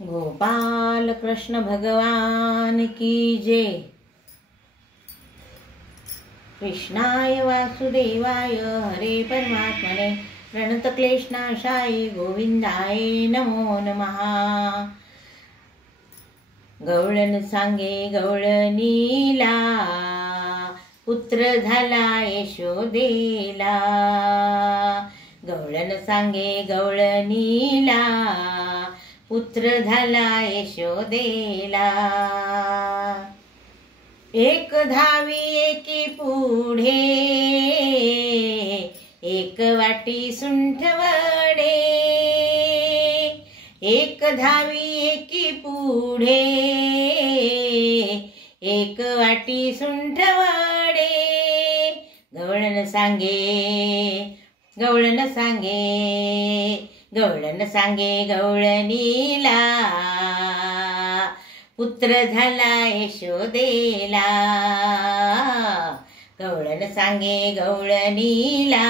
गोपाल कृष्ण भगवान की जय। कृष्णाय वासुदेवाय हरे परमात्मने प्रणतक्लेशनाशाय गोविंदाय नमो नमः। गवळण सांगे गवळणीला पुत्र झाला यशोदेला। गवळण सांगे गवळणीला पुत्र झाला यशोदेला। एक धावी एकी पुढे एक वाटी सुंठवडे। एक धावी एकी पुढे एक वाटी सुंठवडे। गवळण सांगे गवळण सांगे गवळण सांगे गवळणीला पुत्र झाला यशोदेला। गवळण सांगे गवळणीला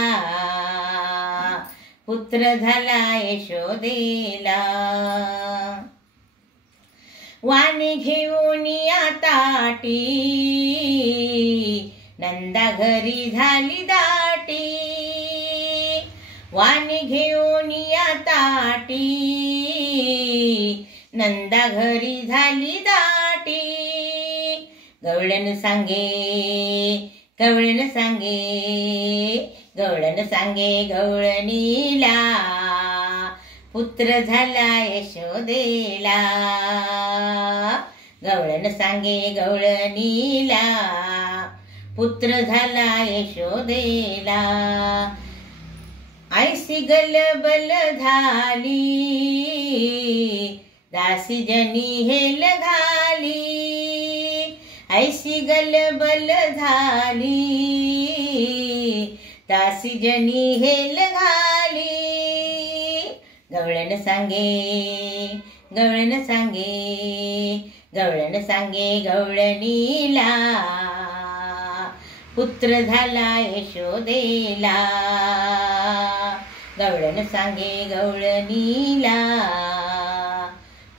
पुत्र झाला यशोदेला। वाणी घेऊन या ताटी नंदा घरी झाली दाटी। वाणी घेऊन या ताटी नंदा घरी झाली दाटी। गवळण सांगे गवळण सांगे गवळण सांगे गवळणीला पुत्र झाला यशोदेला। गवळण सांगे गवळणीला पुत्र झाला यशोदेला। ऐसी गलबल झाली दासी जनी हेल घाली। ऐसी गलबल झाली दासी जनी हेल घाली। गवळण सांगे गवळण सांगे गवळण सांगे गवळणीला पुत्र झाला यशोदेला। गवळण सांगे गवळणीला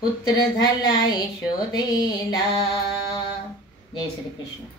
पुत्र झाला यशोदेला। जय श्री कृष्ण।